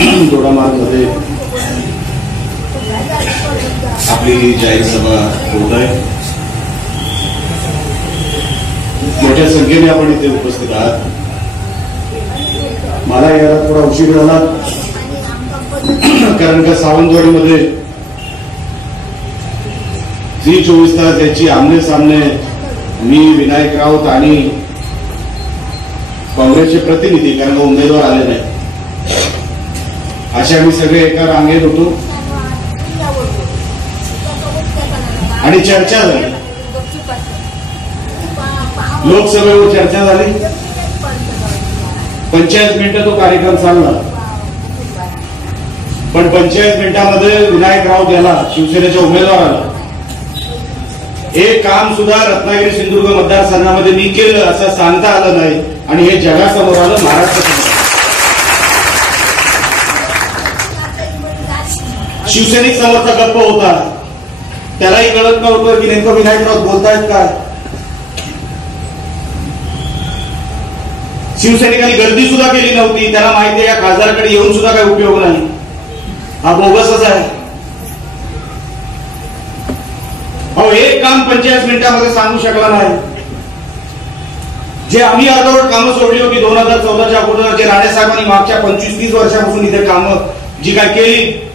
दोडामार्गमध्ये आपली जाहीर सभा होत आहे। मोठ्या संख्येने आपण इथे उपस्थित आहात। मला यायला थोडा उशीर झाला कारण का सावंतवाडीमध्ये जी 24 तास याची आमने सामने मी विनायक राऊत आणि काँग्रेसचे प्रतिनिधी कारण उमेदवार आले नाही अशा आम्ही सगळे एका रांगेत होतो आणि चर्चा झाली। लोकसभेवर चर्चा झाली। 45 मिनिटं तो कार्यक्रम चालला पण 45 मिनिटांमध्ये विनायक राऊत याला शिवसेनेच्या उमेदवाराला एक काम सुद्धा रत्नागिरी सिंधुदुर्ग मतदारसंघामध्ये मी केलं असं सांगता आलं नाही आणि हे जगासमोर आलं महाराष्ट्रासमोर। शिवसैनिक समोरचा गप्प होता त्यालाही कळत नव्हतं की नेमकं विनायक राऊत बोलतायत काय। शिवसैनिकांनी गर्दी सुद्धा केली नव्हती। त्याला माहिती आहे या खासदाराकडे येऊन सुद्धा काही उपयोग नाही, हा बोगसच आहे। अहो एक काम 45 मिनिटांमध्ये सांगू शकला नाही। जे आम्ही अर्धवट कामं सोडली होती 2014च्या अगोदर जे राणेसाहेबांनी मागच्या 25-30 वर्षापासून इथे कामं जी काय केली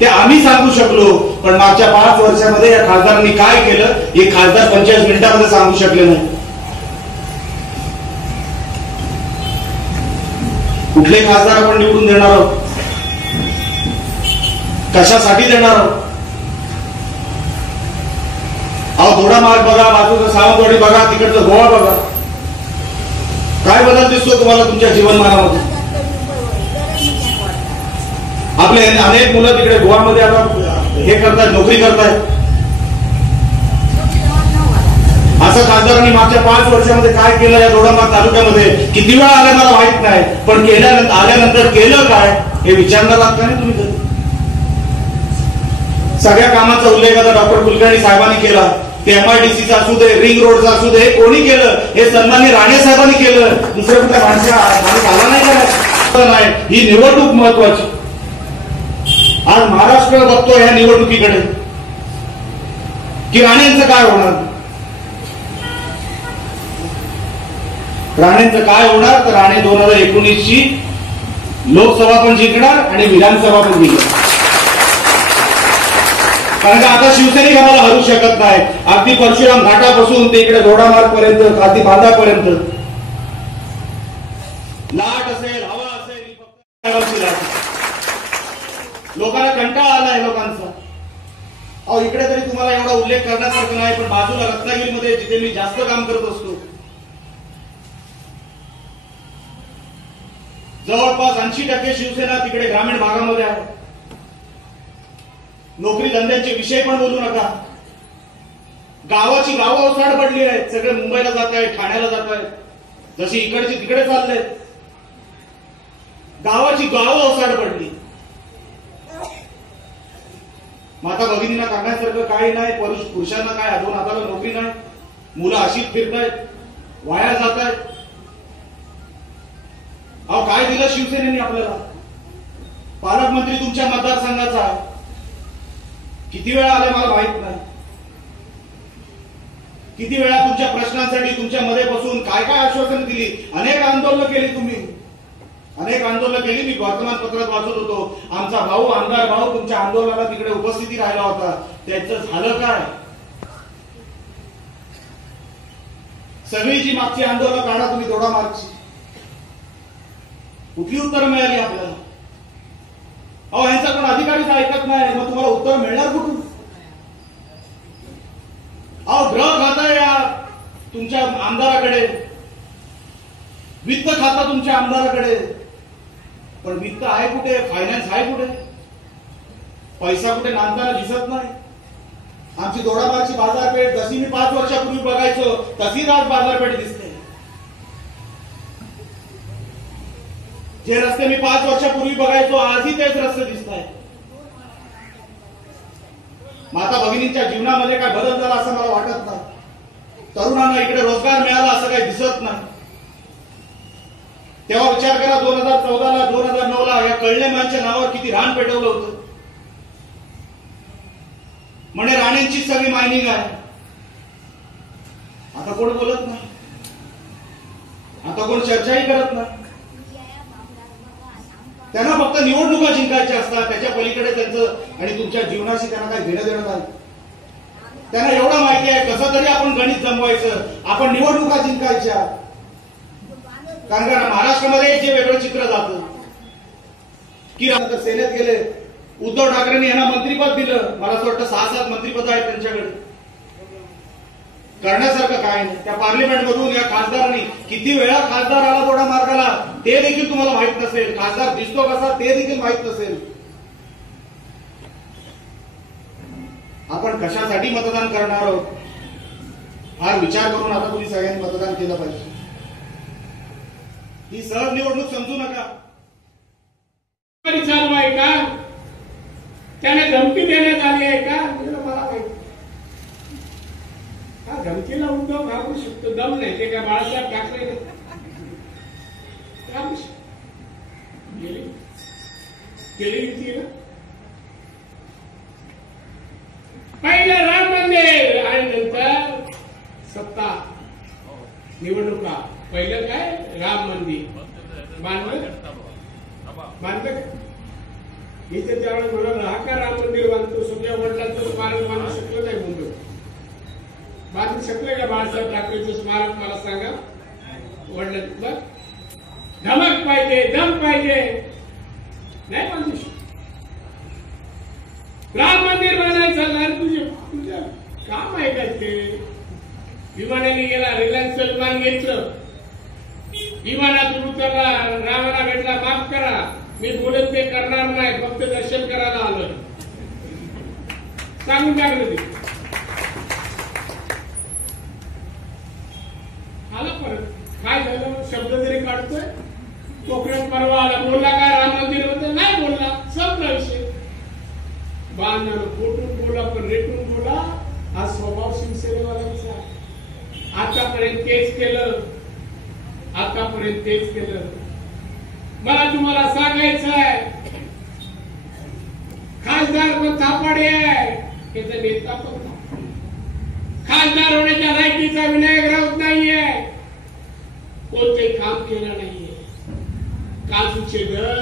ते आम्ही सांगू शकलो, पण मागच्या 5 वर्षामध्ये या खासदारांनी काय केलं हे खासदार 45 मिनिटांमध्ये सांगू शकले नाही। कुठले खासदार आपण निवडून देणार आहोत, कशासाठी देणार आहोत? अहो दोडामार्ग बघा, बाजूचं सावंतवाडी बघा, तिकडचं गोवा बघा, काय बदल दिसतो तुम्हाला तुमच्या जीवनमानामध्ये? आपले अनेक मुलं तिकडे गोवामध्ये आता हे करतायत, नोकरी करतायत। असं खासदारांनी मागच्या 5 वर्षामध्ये काय केलं या दोडामार्ग तालुक्यामध्ये किती वेळा आलं मला माहित नाही, पण आल्यानंतर केलं काय हे विचारणार आहात का नाही तुम्ही? सगळ्या कामाचा उल्लेख आता डॉक्टर कुलकर्णी साहेबांनी केला, ते MIDCचा असू दे, रिंग रोडचा असू दे, हे कोणी केलं? हे सन्माननीय राणे साहेबांनी केलं। दुसऱ्या कुठल्या माणूस आला नाही का? ही निवडणूक महत्वाची। आज महाराष्ट्र बघतो या निवडणुकीकडे की राणेंचं काय होणार, राणेंचं काय होणार? तर राणे 2019ची लोकसभा पण जिंकणार आणि विधानसभा पण जिंकणार। कारण का आता शिवसैनिक आम्हाला हरू शकत नाही। अगदी परशुराम घाटापासून ते इकडे दोडामार्ग पर्यंत, खाती बांधापर्यंत लाट असेल, हवा असेल, लोकांना कंटाळा आलाय लोकांचा। अहो इकडे तरी तुम्हाला एवढा उल्लेख करण्यासारखं नाही, पण बाजूला रत्नागिरीमध्ये जिथे मी जास्त काम करत असतो जवळपास 80% शिवसेना तिकडे ग्रामीण भागामध्ये आहे। नोकरी धंद्यांचे विषय पण बोलू नका। गावाची गावं ओसाड पडली आहेत, सगळे मुंबईला जात आहेत, ठाण्याला जात आहेत, जशी इकडची तिकडे चालले। गावाची गावं ओसाड पडली। माता भगिनींना करण्यासारखं काही नाही, पुरुषांना काय दोन हाताला नोकरी नाही, मुलं अशीच फिरतायत, वाया जात आहेत। अहो काय दिलं शिवसेनेने आपल्याला? पालकमंत्री तुमच्या मतदारसंघाचा आहे, किती वेळा आले मला माहित नाही। किती वेळा तुमच्या प्रश्नांसाठी तुमच्या मध्ये बसून काय काय आश्वासनं दिली, अनेक आंदोलनं केली तुम्ही, अनेक आंदोलनं केली। मी वर्तमानपत्रात वाचत होतो, आमचा भाऊ आमदार भाऊ तुमच्या आंदोलनाला तिकडे उपस्थिती राहिला होता, त्याचं झालं काय? सगळी जी मागची आंदोलनं काढा तुम्ही दोडामार्गची, कुठली उत्तर मिळाली आपल्याला? अहो यांचा कोण अधिकारीच ऐकत नाही, मग तुम्हाला उत्तर मिळणार कुठून? अहो ग्रह खाता या तुमच्या आमदाराकडे, वित्त खाता तुमच्या आमदाराकडे, पण वित्त आहे कुठे? फायनान्स आहे कुठे? पैसा कुठे नांदताना दिसत नाही। आमची दोडामार्गची बाजारपेठ जशी मी 5 वर्षापूर्वी बघायचो तशीच आज बाजारपेठ दिसते। जे रस्ते मी 5 वर्षापूर्वी बघायचो आजही तेच रस्ते दिसत आहेत। माता भगिनींच्या जीवनामध्ये काय बदल झाला असं मला वाटत नाही। तरुणांना इकडे रोजगार मिळाला असं काही दिसत नाही। तेव्हा विचार करा 2014ला 2009ला या कळलेमांच्या नावावर किती रान पेटवलं होतं. म्हणे राणेंची सगळी मायनिंग आहे. आता कोण बोलत नाही, आता कोण चर्चाही करत नाही. त्यांना फक्त निवडणुका जिंकायच्या असतात, त्याच्या पलीकडे त्यांचं आणि तुमच्या जीवनाशी त्यांना काही घेणं देणं नाही. त्यांना एवढं माहिती आहे कसं तरी आपण गणित जमवायचं, आपण निवडणुका जिंकायच्या. कारण का महाराष्ट्रामध्ये जे वेगळं चित्र जातं की सेनेत गेले, उद्धव ठाकरेंनी यांना मंत्रीपद दिलं. मला असं वाटतं 6-7 मंत्रीपद आहेत त्यांच्याकडे. करण्यासारखं काय नाही. त्या पार्लिमेंटमधून या खासदारांनी किती वेळा खासदार आला थोडा मार्गाला ते देखील तुम्हाला माहित नसेल. खासदार दिसतो कसा ते देखील माहित नसेल. आपण कशासाठी मतदान करणार आहोत हा विचार करून आता तुम्ही सगळ्यांनी मतदान केलं पाहिजे. ही सहज निवडणूक समजू नका. चालू आहे का, त्याने धमकी देण्यात आली आहे का, मला माहिती. हा धमकीला उद्धव घाबरू शकतो, दम नाही. ते काय बाळासाहेब ठाकरे केली होती ना. पहिलं राम मंदिर आणि नंतर सत्ता निवडणुका. पहिलं काय राम मंदिर बांधलं इथे त्यावेळेस म्हणाल हा का राम मंदिर बांधतो, सगळ्या वडिलांचं स्मारक बांधू शकलं नाही. मुंबई बांधू शकलं का बाळासाहेब ठाकरेचं स्मारक मला सांगा. वडिलांचं धमक पाहिजे, दम पाहिजे, नाही बांधू शकत. राम मंदिर बांधायचं तर तुझं काम आहे का ते. विमानाने गेला, रिलायन्सचं विमान घेतलं, विमानातून उतरला, रामाला भेटला, माफ करा मी बोलत ते करणार नाही, फक्त दर्शन करायला आलोय, सांगून टाकलं ते. आला परत काय झालं, शब्द जरी काढतोय. कोकणात परवा आला, बोलला काय राम मंदिर बद्दल, नाही बोलला, संपला विषय. बांधणार फोटून बोला पण रेटून बोला, हा स्वभाव शिवसेनेवाल्यांचा. आतापर्यंत तेच केलं, आतापर्यंत तेच केलं. मला तुम्हाला सांगायचं आहे, खासदार पण थापाडे आहे, त्याचा नेता पण खासदार होण्याच्या लायकीचा विनायक राऊत नाहीये, कोणते काम केलं नाहीये. काजूचे दर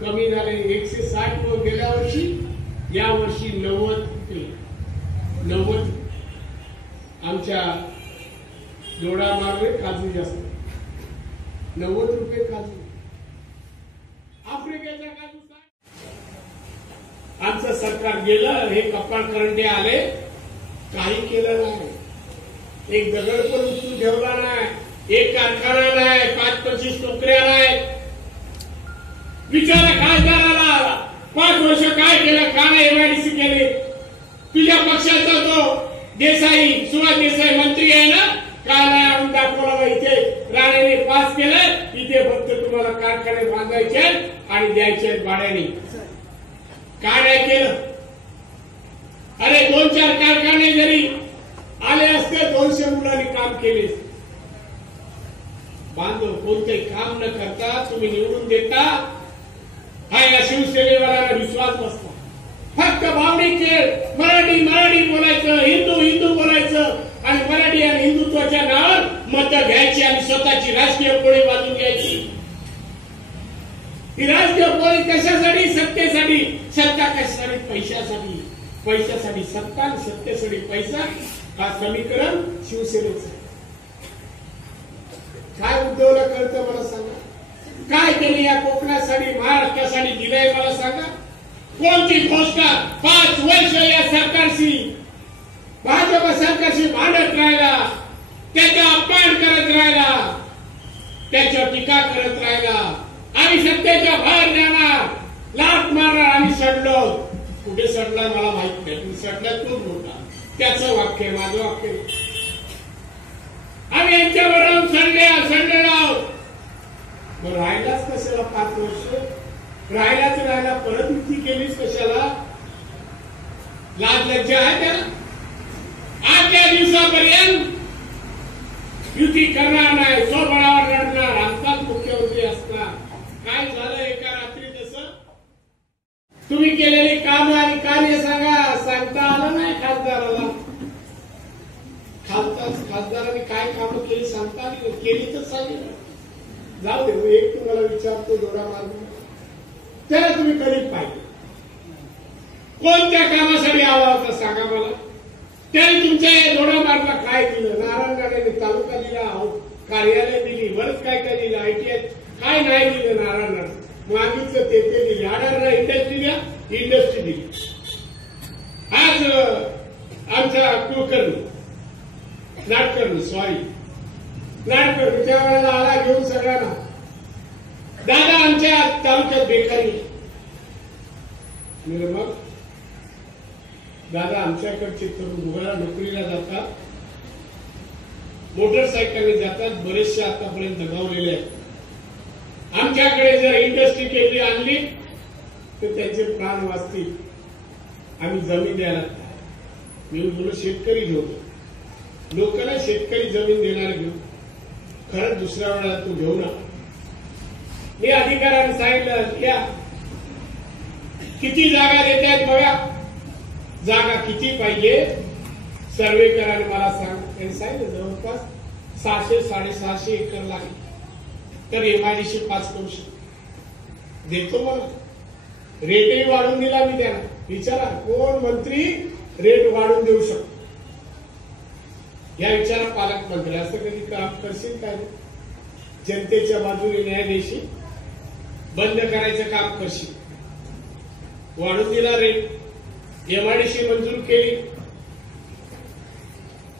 कमी झाले, 160 वर गेल्या वर्षी, या वर्षी 90 रुपये. 90 आमच्या जोडा मार्गे काजू जास्त, 90 रुपये काजू. आफ्रिकेचा काजू आमचं सरकार गेलं, हे कपाळ करंडे आले, काही केलं नाही. एक दगड पण उचलून ठेवला नाही, एक कारखाना नाही, 5-25 नोकऱ्या नाहीत. विचारा खासदाराला 5 वर्ष काय केलं, का नाही एमआयडीसी केले. तुझ्या पक्षाचा तो देसाई, सुभाष देसाई मंत्री आहे ना, का नाही आणून दाखवला. इथे राणेने पास केलं, इथे फक्त तुम्हाला कारखाने बांधायचे आणि द्यायचे भाड्याने. का नाही केलं. अरे 2-4 कारखाने जरी आले असते, 200 मुलांनी काम केले. बांधव कोणतेही काम न करता तुम्ही निवडून देता, हा या शिवसेनेवाल्यांना विश्वास बसता. फक्त भावनिक खेळ, मराठी मराठी बोलायचं, हिंदू हिंदू बोलायचं आणि मराठी आणि हिंदुत्वाच्या नावावर मतं घ्यायची आणि स्वतःची राजकीय पोळी बांधून घ्यायची. ही राजकीय पोळी कशासाठी, सत्तेसाठी. सत्ता कशासाठी, पैशासाठी. पैशासाठी सत्ता आणि सत्तेसाठी पैसा, हा समीकरण शिवसेनेचं. काय उद्धवला कळतं मला सांगा. काय त्यांनी या कोकणासाठी, महाराष्ट्रासाठी दिलंय मला सांगा. कोणती घोषणा 5 वर्ष या सरकारशी, भाजप सरकारशी भांडत राहिला, त्याचा अपमान करत राहिला, त्याच्यावर टीका करत राहिला. आम्ही सत्तेच्या बाहेर जाणार, लाट मारणार, आम्ही सडलो. कुठे सडला मला माहित नाही, तुम्ही सडला तोच बोलता. त्याचं वाक्य, माझं वाक्य. आम्ही यांच्यावर राहून सडलेलो आहोत. मग राहिलाच कशाला 5 वर्ष, राहिलाच राहिला, परत युती केलीच कशाला. लाज लज्जा आहे त्याला. आजच्या दिवसापर्यंत युती करणार नाही, स्वबळावर लढणार, आमचाच मुख्यमंत्री असणार. काय झालं एका रात्री तसं, कामं केली सांगता आली केली तर सांगितलं जाऊ दे. एक तुम्हाला विचारतो दोडा मार्ग त्याला तुम्ही कधी पाहिजे कोणत्या कामासाठी आला होता सांगा मला. त्याने तुमच्या या दोडा मार्गला काय दिलं. नारायणगाड्याने तालुका दिला कार्यालय दिली बरंच काय काय दिलं ITI काय नाही दिलं. नारायणगाड मागितलं ते दिले. आढळला इंडस्ट्री द्या इंडस्ट्री दिली. आज आमचा कुलकर्णी नाटकर्णी त्या वेळेला आला घेऊन सगळ्यांना दादा आमच्या तालुक्यात बेकारी मग दादा आमच्याकडचे तरुण मुलाला नोकरीला जातात मोटरसायकलने जातात बरेचसे आतापर्यंत दगावलेले आहेत. आमच्याकडे जर इंडस्ट्री केली आणली तर त्यांचे प्राण वाचतील. आम्ही जमीन द्यायला मी बोललो शेतकरी घेऊ लोकांना शेतकरी जमीन देणार घेऊ खरंच दुसऱ्या वेळेला तू घेऊ ना. मी अधिकाऱ्यांनी सांगितलं या किती जागा देत आहेत बघा जागा किती पाहिजे सर्वे करा आणि मला सांग. त्यांनी सांगितलं जवळपास 600-650 एकर लागेल तर MIDC 5 करू शकतो देतो मला. रेटही वाढवून दिला मी त्यांना. विचारा कोण मंत्री रेट वाढवून देऊ शकतो या विचारा पालकमंत्री. असं कधी काम करशील काय जनतेच्या बाजूने न्याय देशील बंद करायचं काम करशील. वाढून दिला रेट MIDC मंजूर केली.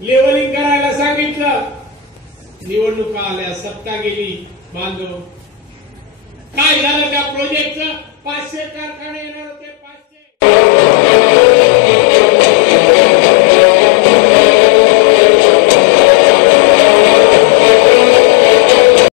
लेवलिंग करायला सांगितलं निवडणुका आल्या सत्ता गेली बांधव काय झालं त्या प्रोजेक्टचं 500 कारखाने